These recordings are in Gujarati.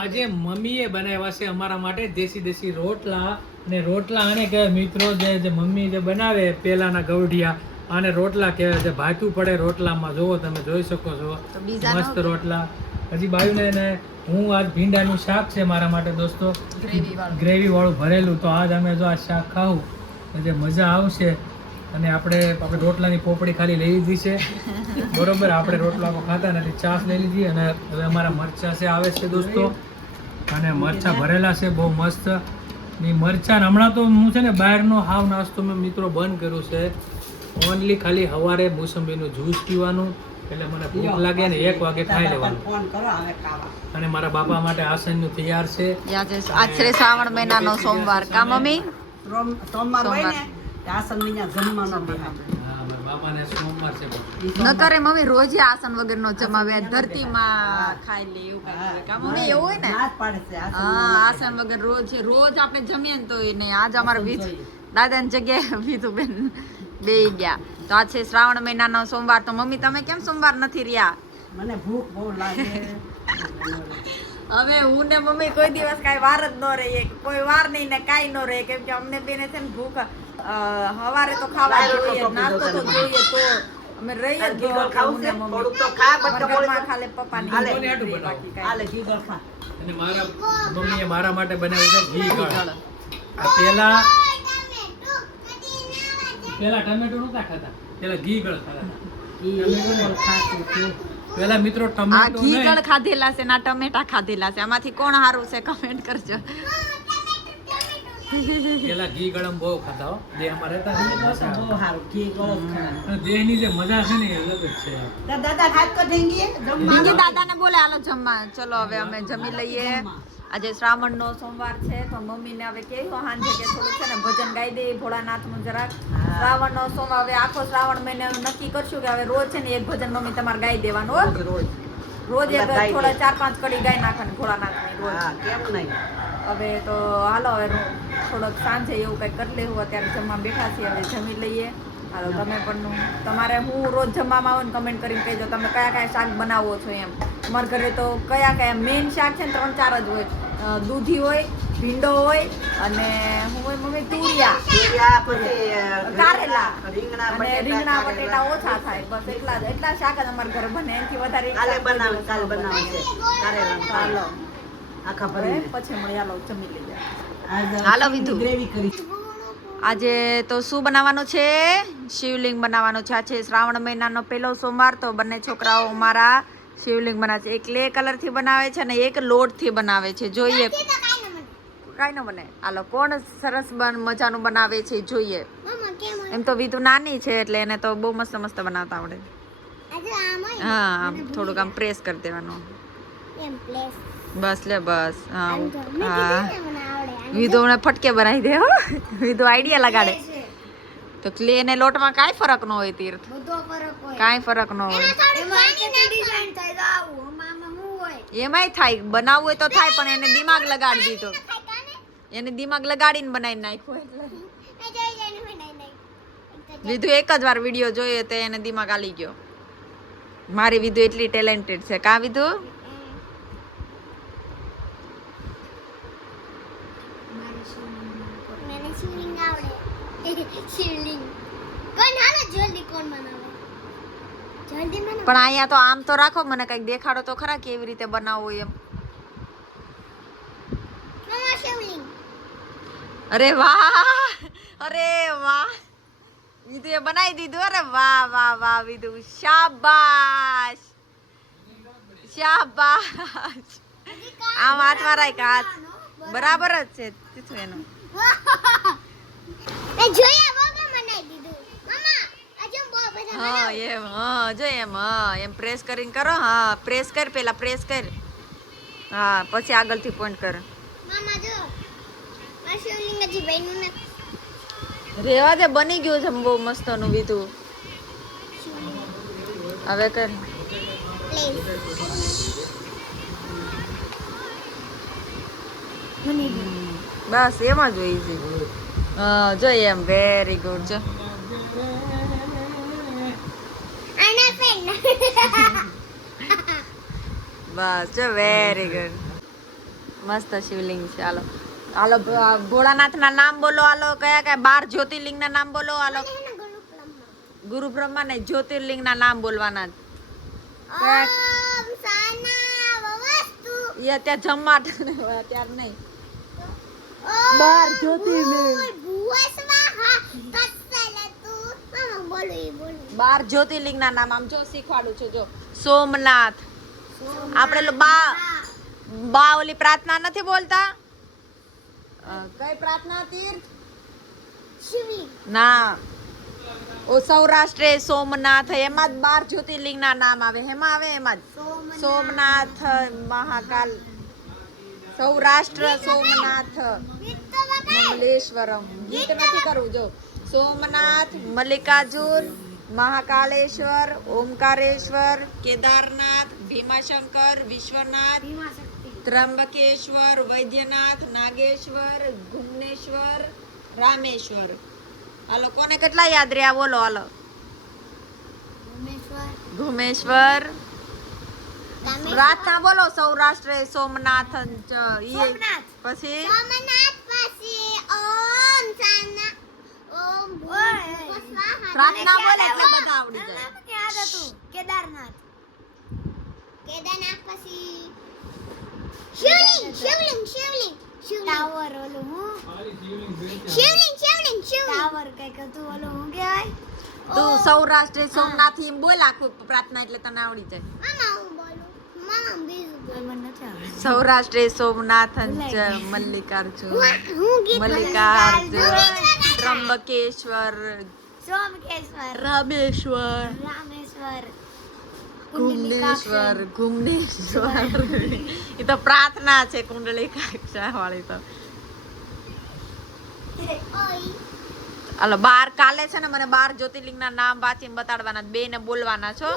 આજે મમ્મીએ બનાવ્યા છે અમારા માટે દેશી રોટલા. અને રોટલા આને કહેવાય મિત્રો, જે મમ્મી જે બનાવે પેલાના ગવઢિયા, આને રોટલા કહેવાય. જે ભાતું પડે રોટલામાં, જોવો તમે જોઈ શકો છો મસ્ત રોટલા. હજી બાયુને ને હું આજ ભીંડાનું શાક છે મારા માટે દોસ્તો, ગ્રેવી વાળું ભરેલું. તો આજ અમે જો આ શાક ખાવું જે મજા આવશે. અને આપણે રોટલાની પોપડી ખાલી લઈ લીધી છે બરોબર. આપણે રોટલા ખાતા નથી, છાશ લઈ લીધી. અને હવે અમારા મરચા છે આવે છે દોસ્તો, અને મરચા ભરેલા છે બહુ મસ્ત. ની મરચા હમણાં તો હું છે ને બહારનો હાવ નાસ્તો મેં મિત્રો બંધ કર્યું છે. ઓનલી ખાલી સવારે મોસંબીનું જ્યુસ પીવાનું, એટલે મને ભૂખ લાગે ને 1 વાગે ખાઈ લેવાનું. અને મારા બાપા માટે આસનનું તૈયાર છે. આજ છે શ્રાવણ મહિનાનો સોમવાર. કા મમ્મી? સોમવાર હોય ને આસન મહિના જમવાનો બાપાને સોમવાર છે. ન કરે મમ્મી રોજ આસન વગર નો જમાવે, ધરતીમાં ખાઈ લે એવું કઈ. કા મમ્મી એવું હોય ને? હા, આસન વગર રોજ આપણે જમીએ ને તો નહીં. આજ અમારા વીજ દાદાની જગ્યાએ વીધુબેન બે ગયા. તો આજ છે શ્રાવણ મહિનાનો સોમવાર. તો મમ્મી તમે કેમ સોમવાર નથી રહ્યા? મને ભૂખ બહુ લાગે. હવે હું ને મમ્મી કોઈ દિવસ કાંઈ વાર જ ન રહીએ, કોઈ વાર નહીં ને કાંઈ ન રહે, કેમ કે અમને બેને છે ને ભૂખ હવારે તો ખાવા જોઈએ, નાસ્તો તો જોઈએ. તો અમે રહીએ જ ખાવું ને મમ્મી ઘરમાં ખાલે પપ્પાની બાકી કાંઈ. અને મારા મમ્મીએ મારા માટે બનાવ્યું છે ઘી ગળ. પેલા ટમેટો નતા ખાતા, પેલા ઘી ગળ ખાતા. પેલા મિત્રો ટમેટો ઘી ગળ ખાધેલા છે ના ટમેટા ખાધેલા છે, આમાંથી કોણ સારું છે કમેન્ટ કરજો. પેલા ઘી ગળમ બહુ ખાતા હો, જે અમારે હતા બહુ સારું ઘી ગળ ખાય. દેહની જે મજા છે ને એ અલગ જ છે. દાદા હાથ તો ઢેંગીએ ઢીંગી દાદાને બોલે હાલો જમવા. ચલો હવે અમે જમી લઈએ. આજે શ્રાવણનો સોમવાર છે તો મમ્મીને હવે કેવું હાંજે કે થોડું છે ને ભજન ગાઈ દે ભોળાનાથનું જરાક. શ્રાવણનો સોમવાર હવે આખો શ્રાવણ મહિને નક્કી કરશું કે હવે રોજ છે ને એક ભજન મમ્મી તમારે ગાઈ દેવાનું હો. રોજ એક થોડા 4-5 કડી ગાઈ નાખવાની ભોળાનાથની રોજ. કેમ નહીં? હવે તો હાલો હવે થોડોક સાંજે એવું કંઈક કરી લેવું. અત્યારે જમવા બેઠા છીએ, હવે જમી લઈએ. હાલો તમે પણ તમારે હું રોજ જમવામાં આવો ને કમેન્ટ કરીને કહેજો તમે કયા કયા શાક બનાવો છો એમ. અમારા ઘરે તો કયા મેઇન શાક છે ને 3-4 જ હોય. દૂધી હોય, ભીંડો હોય, અને હું હોય મમ્મી તુરિયા, કારેલા અને રીંગણા બટેટા ઓછા થાય. બસ એટલા શાક જ અમારા ઘરે બને. એનાથી વધારે કાલે બનાવે છે કારેલા. હાલો આખા ભરી પછી મળી હાલો જમી લઈએ. હાલો વિધુ ગ્રેવી કરી. આજે તો શું બનાવવાનું છે? શિવલિંગ બનાવવાનું છે. આ છે શ્રાવણ મહિનાનો પહેલો સોમવાર. તો બંને છોકરાઓ મારા શિવલિંગ બનાવે છે. એક ક્લે કલરથી બનાવે છે અને એક લોટથી બનાવે છે. જોઈએ કાંઈ ન બને. હાલો કોણ સરસ મજાનું બનાવે છે જોઈએ. એમ તો વિધુ નાની છે એટલે એને તો બહુ મસ્ત મસ્ત બનાવતા આવડે. હા આમ થોડુંક આમ પ્રેસ કરી દેવાનું. બસ લે બસ. હા હા વિધુ ને ફટકે બનાવી દે હો. વિધુ આઈડિયા લગાડે. તો ક્લે ને લોટમાં કાંઈ ફરક ન હોય તીર્થ, કાંઈ ફરક ન હોય. એમાંય થાય, બનાવવું હોય તો થાય, પણ એને દિમાગ લગાડી દીધો. એને દિમાગ લગાડીને બનાવી નાખ્યો. એટલે વિધુ એક જ વાર વિડીયો જોયો તો એને દિમાગ આલી ગયો. મારી વિધુ એટલી ટેલેન્ટેડ છે. કા વિધુ? પણ અહીંયા તો આમ તો રાખો, મને કઈક દેખાડો તો ખરા કેવી રીતે બનાવવું એમ. અરે વાહ, અરે વાહ, વિધુ એ બનાવી દીધું. અરે વાહ વાહ વાહ વિધુ, શાબાશ શાબાશ. આમ હાથમાં રાખ, હાથ બરાબર જ છે તીથું એનું. હા એમ, હા જો એમ, હા એમ પ્રેસ કરીને કરો. હા પ્રેસ કર, પેલા પ્રેસ કર. હા પછી આગળથી પોઈન્ટ કર. રેવા દે, બની ગયું છે બહુ મસ્ત નું વિધુ. હવે કર. બસ એમાં જ હોય છે. હા જો એમ, વેરી ગુડ. જો બસ જો વેરી ગુડ. મસ્ત શિવલિંગ છે. હાલો હાલો ભોળાનાથના નામ બોલો. હાલો કયા કયા 12 જ્યોતિર્લિંગના નામ બોલો. હાલો ગુરુ બ્રહ્મા ને જ્યોતિર્લિંગના નામ બોલવાના. એ અત્યારે જમવા અત્યારે નહીં. 12 જ્યોતિર્લિંગ 12 જ્યોતિર્લિંગના નામ આમ જો શીખવાડું છું. જો સોમનાથ, આપણે બા ઓલી પ્રાર્થના નથી બોલતા, કઈ પ્રાર્થના? તીર્થ ના, ઓ સૌરાષ્ટ્રે સોમનાથ, એમાં જ 12 જ્યોતિર્લિંગના નામ આવે. એમાં આવે એમાં જ સોમનાથ, મહાકાલ, સૌરાષ્ટ્ર, સોમનાથ, મમલેશ્વરમ. ગીત નથી કરવું. જો સોમનાથ, મલ્લિકાર્જુન, મહાકાલેશ્વર, ઓમકારેશ્વર, કેદારનાથ, ભીમાશંકર, વિશ્વનાથ, ત્રંબકેશ્વર, વૈદ્યનાથ, નાગેશ્વર, ગુમનેશ્વર, રામેશ્વર. હાલો કોને કેટલા યાદ રહ્યા બોલો. હાલો ઘુમેશ્વર. પ્રાર્થના બોલો. સૌરાષ્ટ્રે સોમનાથ. પછી પ્રાર્થના બોલે એટલે બધા આવડી જાય. કેદારનાથ પછી શિવલિંગ ટાવર ઓલું હું શિવલિંગ ટાવર કઈક હતું ઓલું હું કહેવાય. તું સૌરાષ્ટ્રે સોમનાથ એમ બોલ આખું પ્રાર્થના એટલે તને આવડી જાય. મામા બીજું મને નથી આવડતું. સૌરાષ્ટ્રે સોમનાથ, મલ્લિકાર્જુન, ત્રંબકેશ્વર, સોમકેશ્વર, રામેશ્વર, ગુમનેશ્વર, ઘુમનેશ્વર. એ તો પ્રાર્થના છે કુંડલિકાક્ષા વાળી. તો હાલો 12 કાલે છે ને મને 12 જ્યોતિર્લિંગના નામ વાંચીને બતાડવાના. 2 ને બોલવાના છો.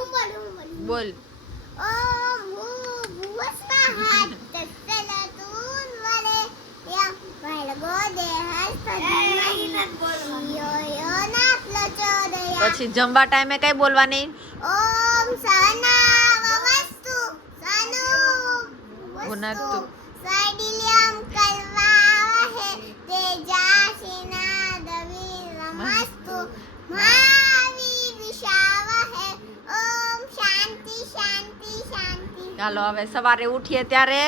બોલ. ઓમ ભૂવસ્વાહા તત્સદતુન વલે યમ વૈલગો દેહસ્તદિમહિ પછી જમવા ટાઈમે કઈ બોલવાની? ઓમ સહનાવવસ્તુ ભુનક્તુ સૈડિલ્યમ કલ્વાવહે તેજાસિનાદવિરમસ્તુ મહાવિ વિશાવહે. ઓમ શાંતિ શાંતિ શાંતિ. ચાલો હવે સવારે ઉઠીએ ત્યારે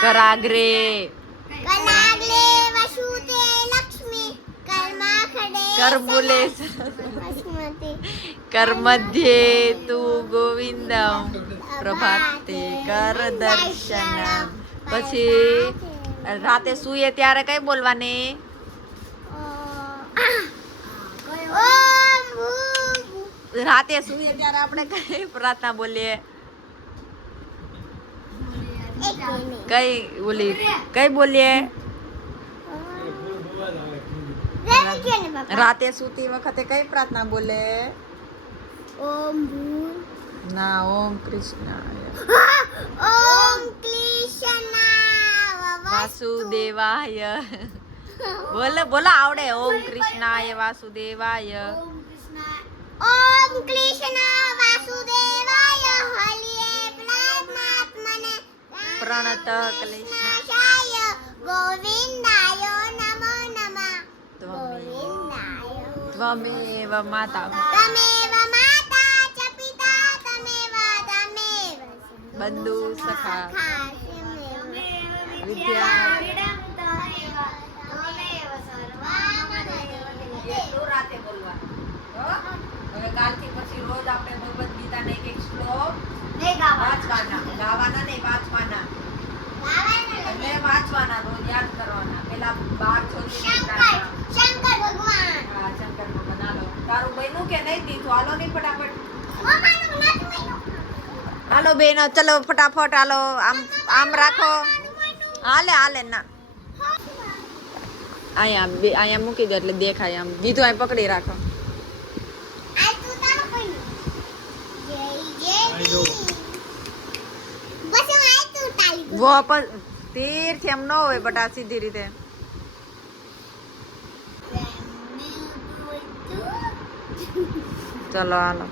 કરાગ્રે કલાગ્રે વસુતે લક્ષ્મી કર્માખડે કરમૂલે વસુમતી કર્મધ્યે તુ ગોવિંદમ પ્રભાતે કર દર્શનમ. પછી રાતે સૂઈએ ત્યારે કઈ બોલવાની? ઓમ ભૂ રાતે સૂઈએ ત્યારે આપણે કઈ પ્રાર્થના બોલીએ? કઈ બોલી? કઈ બોલીએ? રાતે સૂતી વખતે કઈ પ્રાર્થના બોલે? ઓમ ભૂ ના, ઓમ કૃષ્ણાય ઓમ કૃષ્ણાય વાસુદેવાય. બોલે બોલો આવડે. ઓમ કૃષ્ણાય વાસુદેવાય. ઓમ કૃષ્ણ વાસુદેવાય હલિયે પરમાત્મને પ્રણત ક્લેશ નાશાય ગોવિંદાય નમો નમઃ. ગોવિંદાય ત્વમેવ માતા તમેવ માતા ચ પિતા તમેવ બંધુ સખા તમેવ વિદ્યા. તમેવ રાતે બોલવાનું. હવે કાલથી પછી રોજ આપણે ભગવદ ગીતાના એક એક શ્લોક વાંચવાના. ગાવાના નહીં, વાંચવાના. એટલે વાંચવાના, રોજ યાદ કરવાના. પેલા 12 શંકર ભગવાન. હા, શંકર ભગવાન. હાલો તારું બન્યું કે નહીં દીધું? હાલો નહીં ફટાફટ. હાલો બેનો ચલો ફટાફટ. હાલો આમ આમ રાખો. હાલે હાલે ના અહીંયા મૂકી દો એટલે દેખાય. આમ દીધું અહીં પકડી રાખો. તીર્થ એમ ન હોય બટા, સીધી રીતે. ચલો હાલો.